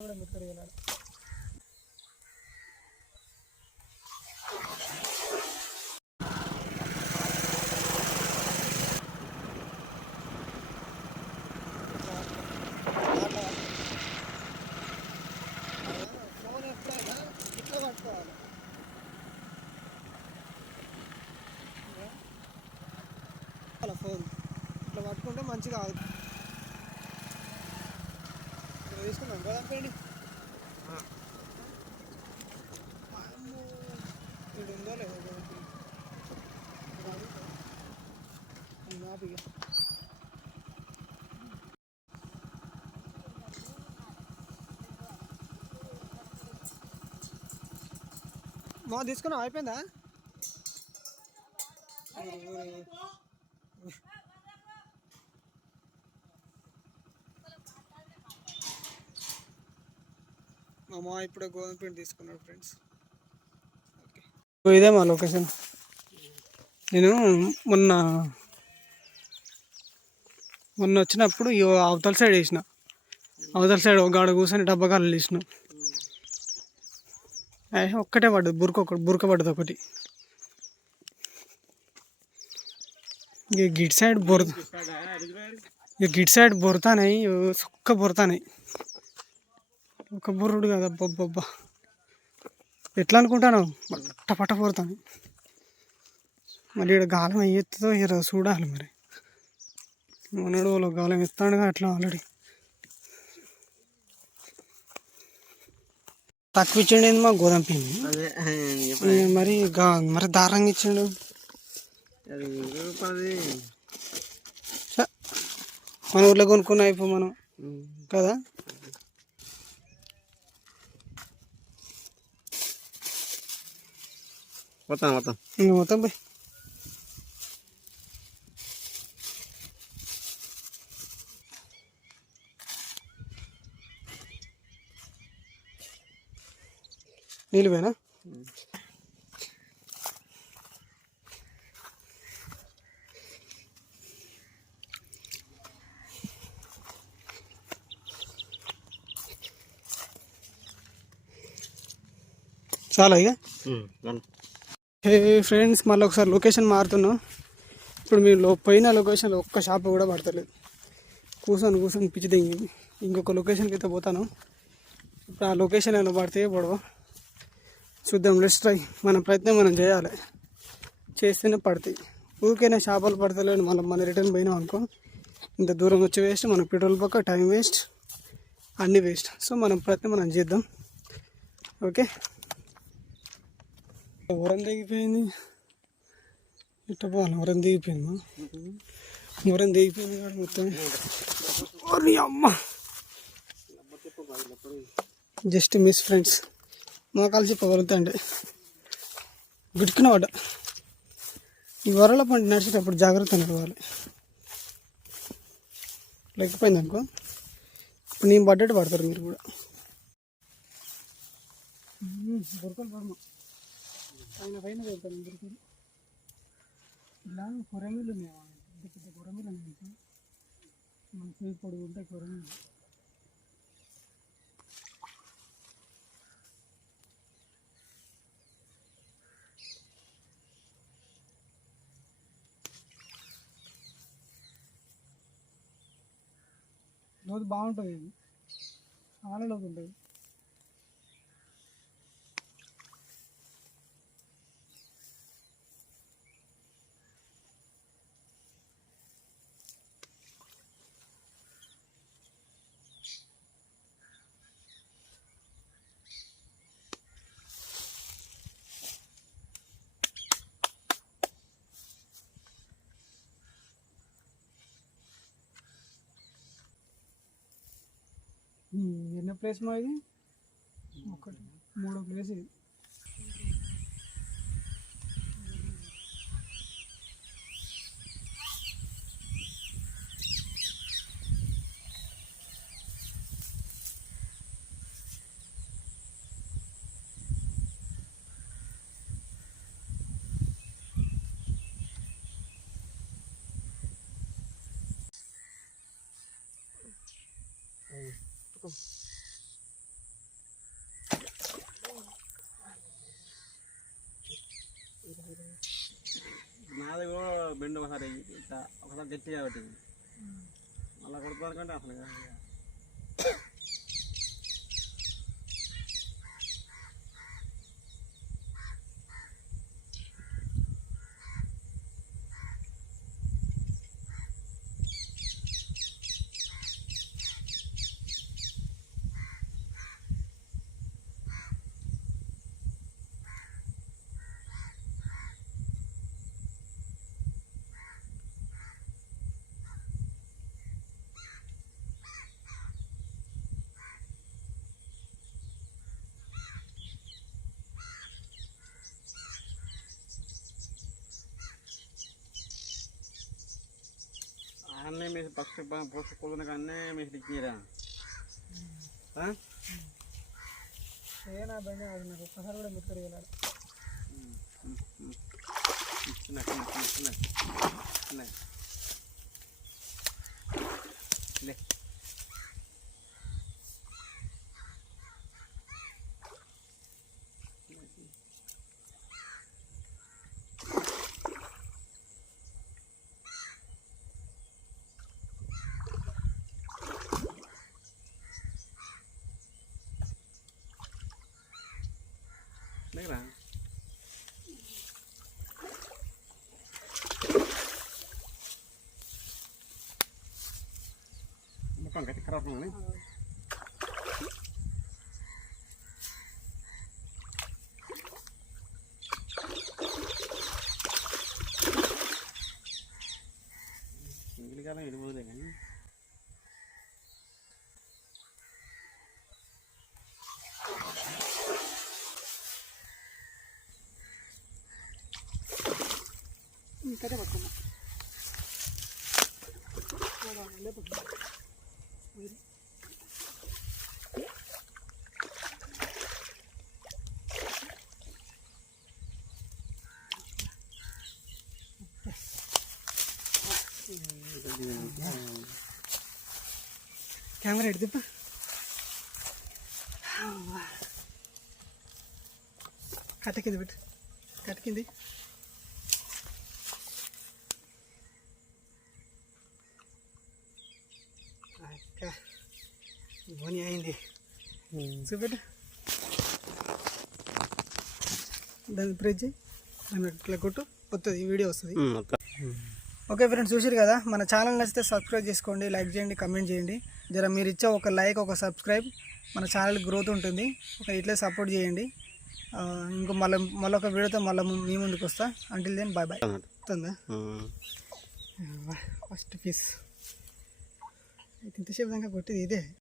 Phone ఇట్లా పట్టుకుంటే మంచిగా ఆగుతుంది. తీసుకున్నాం గోదాంపేండి ఇక్కడ ఉందో లేదో గోదాంపేండి మా తీసుకున్నాం అయిపోయిందా? మా మా ఇప్పుడే గోధుమ పిండి తీసుకున్నాడు ఫ్రెండ్స్. ఓకే, ఇదే మా లొకేషన్. నేను మొన్న వచ్చినప్పుడు అవతల సైడ్ వేసిన, అవతల సైడ్ ఒక గాడ కూర్చొని డబ్బకాలు వేసిన, ఒక్కటే పడ్డది బురక పడ్డది ఒకటి. ఇక గిట్ సైడ్ బొరతానాయి, ఒక్క బొరతానాయి, ఒక బుర్రుడు కదా. అబ్బబ్బబ్బా ఎట్లా అనుకుంటాను, పట్ట బొరతాను. మరి ఇక్కడ గాలం ఎత్తుతో ఇక చూడాలి. మరి మొన్నడు వాళ్ళు గాలం ఎత్తాడుగా అట్లా ఆల్రెడీ. తక్కువ ఇచ్చిండు మా గోధుమ పిండి, మరి మరి దారంగా ఇచ్చిండు. మన ఊర్లో కొనుక్కున్న అయిపో మనం కదా. మొత్తం పోయి నీళ్ళు పోయినా. చాలా ఇక ఫ్రెండ్స్, మళ్ళీ ఒకసారి లొకేషన్ మారుతున్నాం. ఇప్పుడు మీరు పోయిన లొకేషన్లో ఒక్క షాప్ కూడా పడతలేదు. కూర్చొని పిచ్చి దిగింది. ఇంకొక లొకేషన్కి అయితే పోతాను. ఇప్పుడు ఆ లొకేషన్ ఏమైనా పడితే పడవ చూద్దాం. Let's try. మన ప్రయత్నం మనం చేయాలి, చేస్తేనే పడతాయి. ఊరికైనా చేపలు పడతలేను. మన రిటర్న్ పోయినాం అనుకో, ఇంత దూరం వచ్చి వేస్ట్, మన పెట్రోల్ పక్క టైం వేస్ట్, అన్నీ వేస్ట్. సో మనం ప్రయత్నం మనం చేద్దాం. ఓకే, వరం దిగిపోయింది. ఇట్ట పోవాలి, వరం దిగిపోయింది కాదు మొత్తం. అమ్మ జస్ట్ మిస్ ఫ్రెండ్స్. మా కలిసి పగలుగుతాండి గుట్టుకున్న పడ్డ. ఈ వరల పంట నడిచేటప్పుడు జాగ్రత్త నడవాలి. లేకపోయింది అనుకో, ఇప్పుడు నేను పడ్డట్టు పడతారు మీరు కూడా. బురకలు పడమ పైన వెళ్తాను. బురకలు ఇలా కొరమీలు ఉన్నాయి, పెద్ద పెద్ద కొరమీలు ఉన్నాయి. మన చేయి పొడుగు ఉంటాయి కొరమీలు. లోతు బాగుంటుంది, ఇది చాలా లోతు ఉంటుంది. ఎన్నో ప్లేస్ మా ఇది? ఒకటి, మూడో ప్లేస్ ఇది. కొట్టింది ఒకసారి ఇట్లా ఒకసారి గట్టిగా కొట్టింది మళ్ళీ కొడుతుందంటే అసలు అన్నీ మీరు పక్షి పోసుకోకుండా కానీ మీకు ఇచ్చిరా ఏనా బండి అది నాకు ఒక్కసారి కూడా ముట్టుకొని వెళ్ళాలి లే లేరా ముఖం గట్టి ఖరాబ్ ఉంది సింగిల్ కాలం వెళ్ళిపోదులే కానీ ఇంకటే పట్టుకున్నా లేకపోతే కెమెరా ఎటు తిప్ప కట్ట కింద పెట్టు కట్ట కింది బోని అయింది చూపెట్టు దాన్ని ప్రెస్ చేయి దాన్ని ఇట్లా కొట్టు వస్తుంది వీడియో వస్తుంది ఓకే ఫ్రెండ్స్ చూసారు కదా మన ఛానల్ నచ్చితే సబ్స్క్రైబ్ చేసుకోండి లైక్ చేయండి కమెంట్ చేయండి జర మీరు ఇచ్చే ఒక లైక్ ఒక సబ్స్క్రైబ్ మన ఛానల్ గ్రోత్ ఉంటుంది ఒక ఇట్లే సపోర్ట్ చేయండి ఇంకో మళ్ళీ ఒక వీడియోతో మళ్ళీ మీ ముందుకు వస్తా అంటిల్ దెన్ బాయ్ బాయ్ వస్తుందా ఫస్ట్ పీస్ ఇంతసేపు దాకా కొట్టేది ఇదే